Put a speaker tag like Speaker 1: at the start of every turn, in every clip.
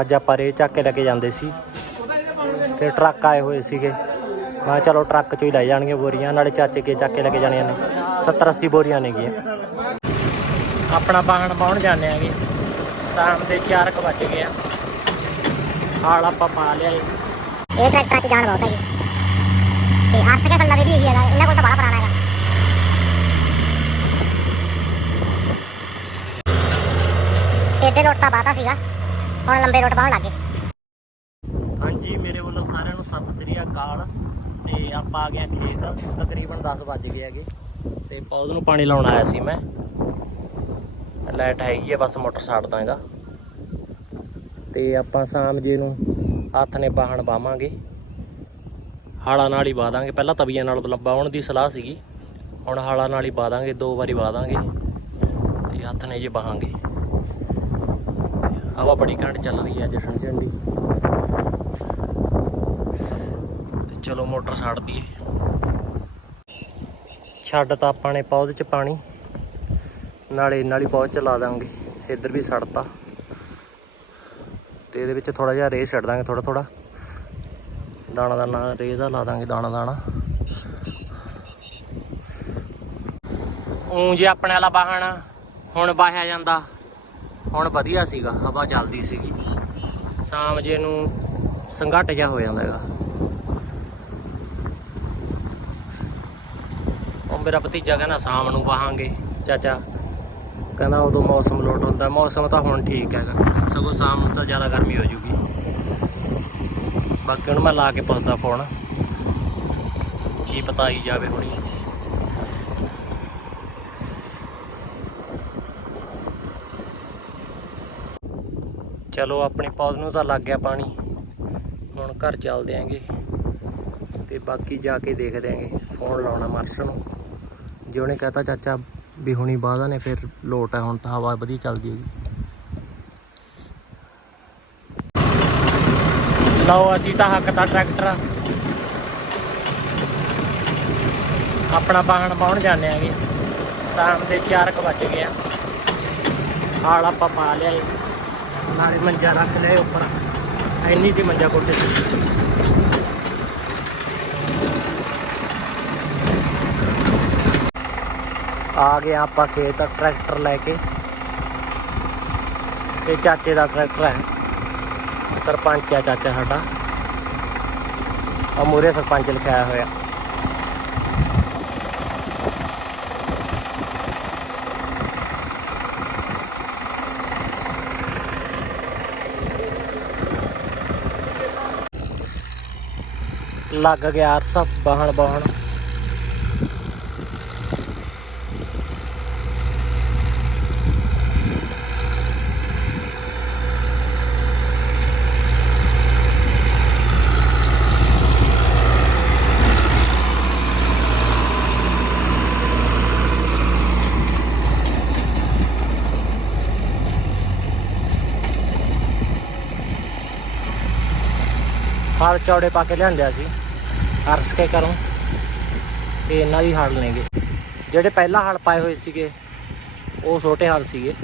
Speaker 1: ਅੱਜ ਆਪਾਂ ਰੇ ਚੱਕ ਕੇ ਲੈ ਕੇ ਜਾਂਦੇ ਸੀ ਤੇ ਟਰੱਕ ਆਏ ਹੋਏ ਸੀਗੇ। ਮੈਂ ਕਿਹਾ ਚਲੋ ਟਰੱਕ ਚੋਂ ਹੀ ਲੈ ਜਾਣਗੇ ਬੋਰੀਆਂ, ਨਾਲੇ ਚਾਚੇ ਕੇ ਚੱਕ ਕੇ ਲੈ ਕੇ ਜਾਣੀਆਂ ਨੇ। 70 80 ਬੋਰੀਆਂ ਨੇਗੀਆਂ ਆਪਣਾ ਵਾਹਣ ਪਾਉਣ ਜਾਂਦੇ ਆਗੇ ਸ਼ਾਮ ਦੇ 4 ਕੁ ਗਏ ਆ। ਹਾਲ ਆਪਾਂ ਪਾ ਲਿਆ
Speaker 2: ਇਹ ਟਰੈਕਟਰਾਂ 'ਚ ਜਾਣ ਬਹੁਤ ਹੈਗੀ ਤੇ ਹਰਸ ਕੇ ਕੱਲਾ ਵੀ ਇਹੀ ਹੈਗਾ ਇਹਨਾਂ ਕੋਲ ਤਾਂ ਬੜਾ ਪੁਰਾਣਾ ਹੈਗਾ। ਟੇਡੇ ਲੋਟ ਤਾਂ ਬਾਤਾ ਸੀਗਾ। ਹੁਣ ਲੰਬੇ ਲੋਟ ਬਾਹਣ ਲੱਗੇ
Speaker 1: ਹਾਂਜੀ, ਮੇਰੇ ਵੱਲੋਂ ਸਾਰਿਆਂ ਨੂੰ ਸਤਿ ਸ੍ਰੀ ਅਕਾਲ। ਤੇ ਆਪਾਂ ਆ ਗਏ ਖੇਤ, ਤਕਰੀਬਨ 10 ਵੱਜ ਗਏ ਹੈਗੇ। ਤੇ ਪੌਦ ਨੂੰ ਪਾਣੀ ਲਾਉਣ ਆਇਆ ਸੀ ਮੈਂ। ਲਾਈਟ ਹੈਗੀ ਆ, ਬਸ ਮੋਟਰ ਛੱਡਦਾ ਹੈਗਾ ਤੇ ਆਪਾਂ ਸ਼ਾਮ ਜੇ ਨੂੰ ਹੱਥ ਨੇ ਬਾਹਣ ਬਾਵਾਂਗੇ ਹਾਲਾਂ ਨਾਲ ਹੀ ਬਾਦਾਂਗੇ ਪਹਿਲਾਂ ਤਵੀਆਂ ਨਾਲ ਲੰਬਾਉਣ ਦੀ ਸਲਾਹ ਸੀਗੀ। ਹੁਣ ਹਾਲਾਂ ਨਾਲ ਹੀ ਬਾਦਾਂਗੇ ਦੋ ਵਾਰੀ ਬਾਦਾਂਗੇ ਤੇ ਹੱਥ ਨੇ ਜੇ ਬਾਹਾਂਗੇ ਹਵਾ ਬੜੀ ਘੰਟ ਚੱਲ ਰਹੀ ਹੈ ਅੱਜ ਠੰਡੀ ਠੰਡੀ ਤੇ ਚਲੋ ਮੋਟਰ ਛੱਡ ਦਈਏ। ਛੱਡ ਤਾਂ ਆਪਾਂ ਨੇ ਪੌਦ ਚ ਪਾਣੀ। ਨਾਲੇ ਨਾਲ ਹੀ ਪੌਦ ਚ ਲਾ ਦਾਂਗੇ। ਇੱਧਰ ਵੀ ਛੱਡਤਾ ਤੇ ਇਹਦੇ ਵਿੱਚ ਥੋੜਾ ਜਿਹਾ ਰੇਹ ਛੱਡ ਦਾਂਗੇ ਥੋੜਾ ਥੋੜਾ ਦਾਣਾ ਦਾਣਾ ਰੇਹ ਦਾ ਲਾ ਦਾਂਗੇ, ਦਾਣਾ ਦਾਣਾ। ਊਂ ਜੇ ਆਪਣੇ ਵਾਲਾ ਵਾਹਣ ਹੁਣ ਵਾਹਿਆ ਜਾਂਦਾ। ਹੁਣ ਵਧੀਆ ਸੀਗਾ, ਹਵਾ ਚੱਲਦੀ ਸੀਗੀ। ਸ਼ਾਮ ਜੇ ਨੂੰ ਸੰਘਟ ਜਾ ਹੋ ਜਾਂਦਾ ਹੈਗਾ। ਉਹ ਮੇਰਾ ਭਤੀਜਾ ਕਹਿੰਦਾ, ਸ਼ਾਮ ਨੂੰ ਵਾਹਾਂਗੇ, ਚਾਚਾ। ਕਹਿੰਦਾ, ਉਦੋਂ ਮੌਸਮ ਲੋਟ ਹੁੰਦਾ, ਮੌਸਮ ਤਾਂ ਹੁਣ ਠੀਕ ਹੈਗਾ। ਸਗੋਂ ਸ਼ਾਮ ਨੂੰ ਤਾਂ ਜ਼ਿਆਦਾ ਗਰਮੀ ਹੋ ਜੂਗੀ। ਬਾਕੀ ਹੁਣ ਮੈਂ ਲਾ ਕੇ ਪੁੱਛਦਾ ਫੋਨ। ਕੀ ਪਤਾ ਆਈ ਜਾਵੇ ਹੁਣੀ। ਚਲੋ ਆਪਣੀ ਪੌਦ ਨੂੰ ਤਾਂ ਲੱਗ ਗਿਆ ਪਾਣੀ। ਹੁਣ ਘਰ ਚੱਲਦੇ ਆਂਗੇ ਤੇ ਬਾਕੀ ਜਾ ਕੇ ਦੇਖਦੇ ਆਂਗੇ ਫੋਨ ਲਾਉਣਾ ਮਰਸ ਨੂੰ। ਜੇ ਉਹਨੇ ਕਹਤਾ ਚਾਚਾ ਵੀ ਹੁਣੀ ਬਾਦਾ ਨੇ ਫਿਰ ਲੋਟ ਹੈ ਹੁਣ ਤਾਂ ਹਵਾ ਵਧੀਆ ਚੱਲਦੀ ਹੈਗੀ। ਲਓ ਅਸੀਂ ਤਾਂ ਹੱਕ ਦਾ ਟਰੈਕਟਰ ਆਪਣਾ ਵਾਹਣ ਪਾਉਣ ਜਾਂਦੇ ਆਂਗੇ ਸ਼ਾਮ ਦੇ 4 ਕੁ ਗਏ ਆ ਹਾਲ ਆਪਾਂ ਪਾ ਲਿਆ ਏ ਨਾਲੇ ਮੰਜਾ ਰੱਖ ਲਿਆ ਉੱਪਰ। ਐਨੀ ਸੀ ਮੰਜਾ ਕੋਠੇ ਤੇ। ਆ ਗਏ ਆਪਾਂ ਖੇਤ ਟਰੈਕਟਰ ਲੈ ਕੇ। ਤੇ ਚਾਚੇ ਦਾ ਟਰੈਕਟਰ ਹੈ। ਸਰਪੰਚ ਆ ਚਾਚਾ ਸਾਡਾ। ਆ ਮੂਰੇ ਸਰਪੰਚ ਲਿਖਾਇਆ ਹੋਇਆ। ਲੱਗ ਗਿਆ ਅਰਸਾ ਬਾਹਣ ਬਾਹਣ। ਹਲ ਚੌੜੇ ਪਾ ਕੇ ਲਿਆਂਦਿਆ ਸੀ। ਅਰਸ ਕੇ ਕਰੋ ਤੇ ਇਹਨਾਂ ਦੀ ਹਲ ਨੇਗੇ ਜਿਹੜੇ ਪਹਿਲਾਂ ਹਲ ਪਾਏ ਹੋਏ ਸੀਗੇ, ਉਹ ਛੋਟੇ ਹਲ ਸੀਗੇ।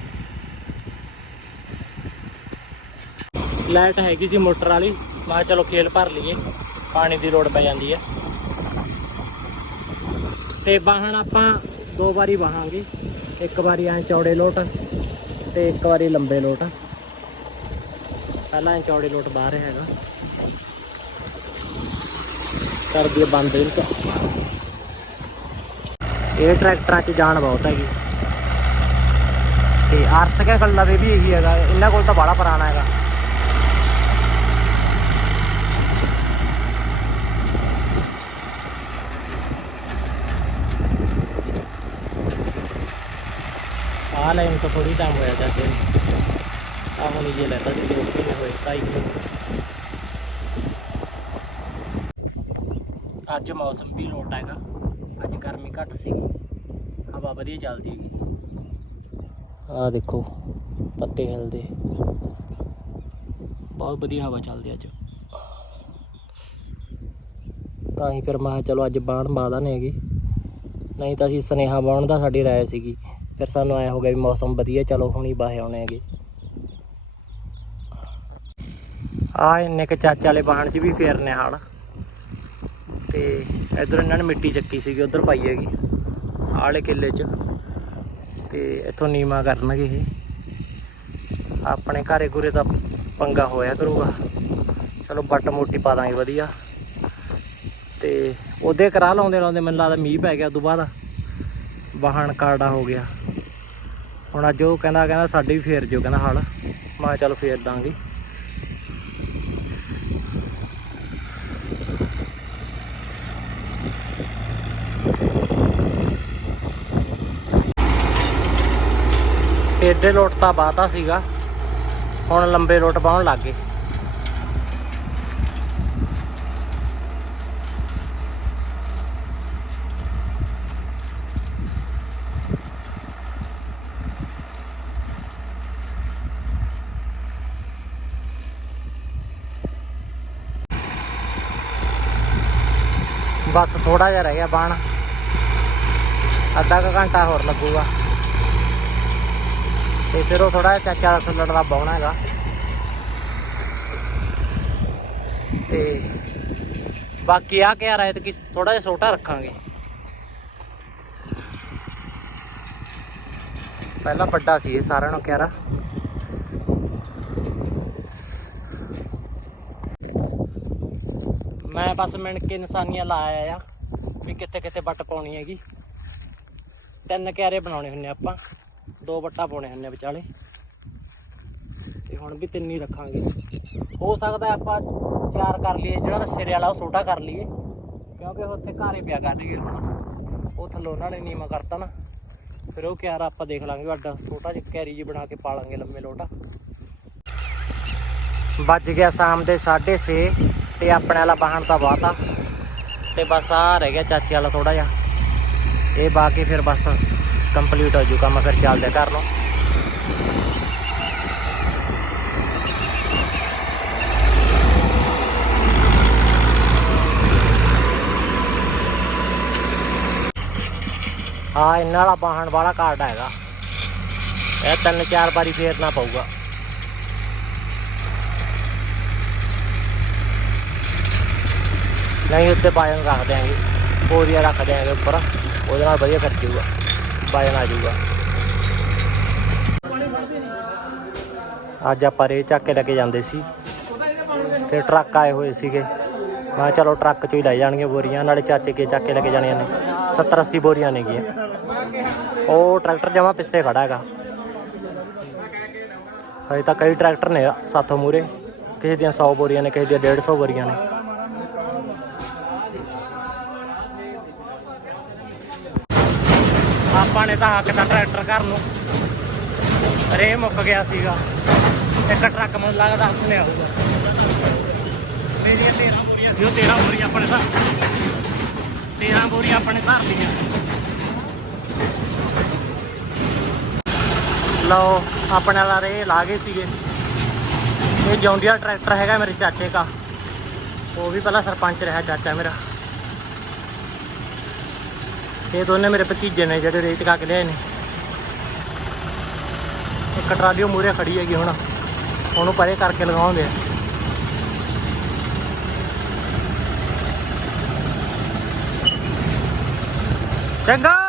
Speaker 1: ਲਾਈਟ ਹੈਗੀ ਸੀ ਮੋਟਰ ਵਾਲੀ, ਮੈਂ ਚਲੋ ਖੇਲ ਭਰ ਲਈਏ, ਪਾਣੀ ਦੀ ਲੋੜ ਪੈ ਜਾਂਦੀ ਹੈ। ਤੇ ਵਾਹਣ ਆਪਾਂ ਦੋ ਵਾਰੀ ਵਾਹਾਂਗੇ। ਇੱਕ ਵਾਰੀ ਐ ਚੌੜੇ ਲੋਟ ਤੇ ਇੱਕ ਵਾਰੀ ਲੰਬੇ ਲੋਟ। ਪਹਿਲਾਂ ਐ ਚੌੜੇ ਲੋਟ ਬਾਹਰ ਹੈਗਾ। ਕਰ ਦਈਏ ਬੰਦ ਇਹਨੂੰ ਇਹ ਟਰੈਕਟਰਾਂ 'ਚ ਜਾਨ ਬਹੁਤ ਹੈਗੀ। ਤੇ ਅਰਸ ਕੇ ਦੇ ਵੀ ਇਹੀ ਹੈਗਾ, ਇਹਨਾਂ ਕੋਲ ਤਾਂ ਬੜਾ ਪੁਰਾਣਾ ਹੈਗਾ। ਆ ਲਾਈਨ ਤੋਂ ਥੋੜੀ ਟਾਈਮ ਹੋਇਆ ਜਾਂਦੇ ਆ ਹੁਣ ਇਹ ਲੈਤਾ ਜੀ ਦੋ ਹੋਏ ਢਾਈ ਮਹੀਨੇ ਅੱਜ ਮੌਸਮ ਵੀ ਲੋਟ ਹੈਗਾ। ਅੱਜ ਗਰਮੀ ਘੱਟ ਸੀਗੀ। ਹਵਾ ਵਧੀਆ ਚੱਲਦੀ ਹੈਗੀ। ਆ ਦੇਖੋ, ਪੱਤੇ ਹਿਲਦੇ। ਬਹੁਤ ਵਧੀਆ ਹਵਾ ਚੱਲਦੀ ਅੱਜ। ਤਾਂ ਹੀ ਫਿਰ ਮੈਂ ਚਲੋ ਅੱਜ ਬਾਣ ਬਾਦਾ ਨੇ ਹੈਗੀ। ਨਹੀਂ ਤਾਂ ਅਸੀਂ ਸਨੇਹਾ ਬਾਉਣ ਦਾ ਸਾਡੀ ਰਾਏ ਸੀਗੀ। ਫਿਰ ਸਾਨੂੰ ਆਇਆ ਹੋ ਗਿਆ ਵੀ ਮੌਸਮ ਵਧੀਆ, ਚਲੋ ਹੁਣੀ ਬਾਹੇ ਆਉਣੇ ਹੈਗੇ। ਆ ਇੰਨੇ ਕ ਚਾਚੇ ਵਾਲੇ ਵਾਹਣ 'ਚ ਵੀ ਫੇਰਨੇ ਹਾਲ। ਤੇ ਇਧਰ ਇਹਨਾਂ ਨੇ ਮਿੱਟੀ ਚੱਕੀ ਸੀਗੀ, ਉਧਰ ਪਾਈ ਹੈਗੀ, ਆਲੇ ਕਿੱਲੇ 'ਚ। ਤੇ ਇੱਥੋਂ ਨੀਮਾ ਕਰਨਗੇ ਇਹ। ਆਪਣੇ ਘਰੇ ਘੁਰੇ ਤਾਂ ਪੰਗਾ ਹੋਇਆ ਕਰੂਗਾ। ਚਲੋ ਬੱਟ ਮੋਟੀ ਪਾ ਦਾਂਗੇ, ਵਧੀਆ। ਤੇ ਉਹਦੇ ਕਰਾ ਲਾਉਂਦੇ ਲਾਉਂਦੇ ਮੈਨੂੰ ਲੱਗਦਾ ਮੀਂਹ ਪੈ ਗਿਆ ਉਦੋਂ ਬਾਅਦ। ਵਾਹਣ ਕਾੜਾ ਹੋ ਗਿਆ। ਹੁਣ ਅੱਜ ਉਹ ਕਹਿੰਦਾ ਕਹਿੰਦਾ ਸਾਡੇ ਵੀ ਫੇਰ ਜਿਓ ਕਹਿੰਦਾ ਹਲ। ਮੈਂ ਕਿਹਾ ਫੇਰ ਦਾਂਗੇ। ਟੇਡੇ ਲੋਟ ਤਾਂ ਬਾਤਾ ਸੀਗਾ। ਹੁਣ ਲੰਬੇ ਲੋਟ ਪਾਉਣ ਲੱਗ ਗਏ। ਬਸ ਥੋੜਾ ਜਿਹਾ ਰਹਿ ਗਿਆ ਬਾਣ ਅੱਧਾ ਕੁ ਘੰਟਾ ਹੋਰ ਲੱਗੂਗਾ। ਤੇ ਫਿਰ ਉਹ ਥੋੜਾ ਜਿਹਾ ਚਾਚਾ ਦਾ ਸੁੱਲੜ ਦਾ ਬਾਉਣਾ ਹੈਗਾ। ਤੇ ਬਾਕੀ ਆ ਕਿਆ ਰਾਇਤ ਕਿ ਥੋੜਾ ਜਿਹਾ ਛੋਟਾ ਰੱਖਾਂਗੇ। ਪਹਿਲਾਂ ਵੱਡਾ ਸੀ ਇਹ ਸਾਰਿਆਂ ਨੂੰ ਕਿਆਰਾ। ਮੈਂ ਬਸ ਮਿਣ ਕੇ ਨਿਸ਼ਾਨੀਆਂ ਲਾਇਆ ਆ, ਵੀ ਕਿੱਥੇ ਕਿੱਥੇ ਵੱਟ ਪਾਉਣੀ ਹੈਗੀ। ਤਿੰਨ ਕਿਆਰੇ ਬਣਾਉਣੇ ਹੁੰਨੇ ਆਪਾਂ। ਦੋ ਵੱਟਾਂ ਪਾਉਣੇ ਹੁੰਨੇ ਵਿਚਾਲੇ। ਤੇ ਹੁਣ ਵੀ ਤਿੰਨ ਹੀ ਰੱਖਾਂਗੇ। ਹੋ ਸਕਦਾ ਆਪਾਂ ਚਾਰ ਕਰ ਲਈਏ, ਜਿਹੜਾ ਸਿਰੇ ਵਾਲਾ ਉਹ ਛੋਟਾ ਕਰ ਲਈਏ। ਕਿਉਂਕਿ ਉੱਥੇ ਘਾਰੇ ਪਿਆ ਕਰਨਗੇ ਹੁਣ। ਉਹ ਥੱਲੋਂ ਉਹਨਾਂ ਨੇ ਨੀਵਾ ਕਰਤਾ ਨਾ। ਫਿਰ ਉਹ ਕਿਆਰਾ ਆਪਾਂ ਦੇਖ ਲਾਂਗੇ ਵੱਡਾ ਛੋਟਾ ਜਿਹਾ ਕੈਰੀ ਜੀ ਬਣਾ ਕੇ ਪਾ ਲਾਂਗੇ ਲੰਮੇ ਲੋਟਾ। ਵੱਜ ਗਿਆ ਸ਼ਾਮ ਦੇ 6:30 ਤੇ ਆਪਣੇ ਵਾਲਾ ਵਾਹਣ ਤਾਂ ਵਾਤਾ ਤੇ ਬਸ ਆ ਰਹਿ ਗਿਆ ਚਾਚੇ ਵਾਲਾ ਥੋੜਾ ਜਿਹਾ। ਇਹ ਬਾ ਕੇ ਫਿਰ ਬਸ ਕੰਪਲੀਟ ਹੋ ਜੂ ਕੰਮ ਫਿਰ ਚੱਲਦੇ ਘਰ ਨੂੰ। ਆ ਇਹਨਾਂ ਵਾਲਾ ਵਾਹਣ ਵਾਲਾ ਕਾਰਡ ਹੈਗਾ। ਇਹ ਤਿੰਨ ਚਾਰ ਵਾਰੀ ਫੇਰਨਾ ਪਊਗਾ। ਨਹੀਂ, ਉੱਤੇ ਬਾਜਨ ਰੱਖ ਦਿਆਂਗੇ। ਬੋਰੀਆ ਰੱਖ ਦਿਆਂਗੇ ਉੱਪਰ। ਉਹਦੇ ਨਾਲ ਵਧੀਆ ਖਰਚੂਗਾ ਜੂਗਾ ਆ ਜੂਗਾ ਅੱਜ ਆਪਾਂ ਰੇ ਚੱਕ ਕੇ ਲੈ ਕੇ ਜਾਂਦੇ ਸੀ। ਤੇ ਟਰੱਕ ਆਏ ਹੋਏ ਸੀਗੇ। ਮੈਂ ਕਿਹਾ ਚਲੋ ਟਰੱਕ ਚੋਂ ਹੀ ਲੈ ਜਾਣਗੀਆਂ ਬੋਰੀਆਂ, ਨਾਲੇ ਚਾਚੇ ਕੇ ਚੱਕ ਕੇ ਲੈ ਕੇ ਜਾਣੀਆਂ ਨੇ। 70 80 ਬੋਰੀਆਂ ਨੇ ਗੀਆਂ। ਉਹ ਟਰੈਕਟਰ ਜਮਾ ਪਿੱਛੇ ਖੜਾ ਹੈਗਾ। ਹਜੇ ਤਾਂ ਕਈ ਟਰੈਕਟਰ ਨੇ ਸਾਥੋਂ ਮੂਰੇ ਕਿਸੇ ਦੀਆਂ 100 ਬੋਰੀਆਂ ਨੇ, ਕਿਸੇ ਦੀਆਂ 150 ਬੋਰੀਆਂ ਨੇ। ਆਪਾਂ ਨੇ ਤਾਂ ਹੱਕ ਦਾ ਟਰੈਕਟਰ ਘਰ ਨੂੰ ਰੇ ਮੁੱਕ ਗਿਆ ਸੀਗਾ। ਇੱਕ ਟਰੱਕ ਮੈਨੂੰ ਲੱਗਦਾ ਹੱਥ ਨੇ ਆਊਗਾ। ਮੇਰੀਆਂ 13 ਬੋਰੀਆਂ ਸੀ, ਉਹ 13 ਬੋਰੀਆਂ ਆਪਣੇ ਤਾਂ 13 ਬੋਰੀਆਂ ਆਪਣੇ ਘਰ ਦੀਆਂ। ਲਓ, ਆਪਣੇ ਵਾਲਾ ਰੇ ਲਾ ਗਏ ਸੀਗੇ। ਇਹ ਜੌਂਡੀਆ ਟਰੈਕਟਰ ਹੈਗਾ ਮੇਰੇ ਚਾਚੇ ਦਾ। ਉਹ ਵੀ ਪਹਿਲਾਂ ਸਰਪੰਚ ਰਿਹਾ ਚਾਚਾ ਮੇਰਾ। ਇਹ ਦੋਨੇ ਮੇਰੇ ਭਤੀਜੇ ਨੇ ਜਿਹੜੇ ਰੇਤ ਕਾ ਕੇ ਲਿਆਏ ਨੇ। ਇੱਕ ਟਰਾਲੀ ਉਹ ਮੂਰੇ ਖੜੀ ਹੈਗੀ ਹੁਣ। ਉਹਨੂੰ ਪਰੇ ਕਰਕੇ ਲਗਾਉਂਦੇ ਆ। ਚੰਗਾ!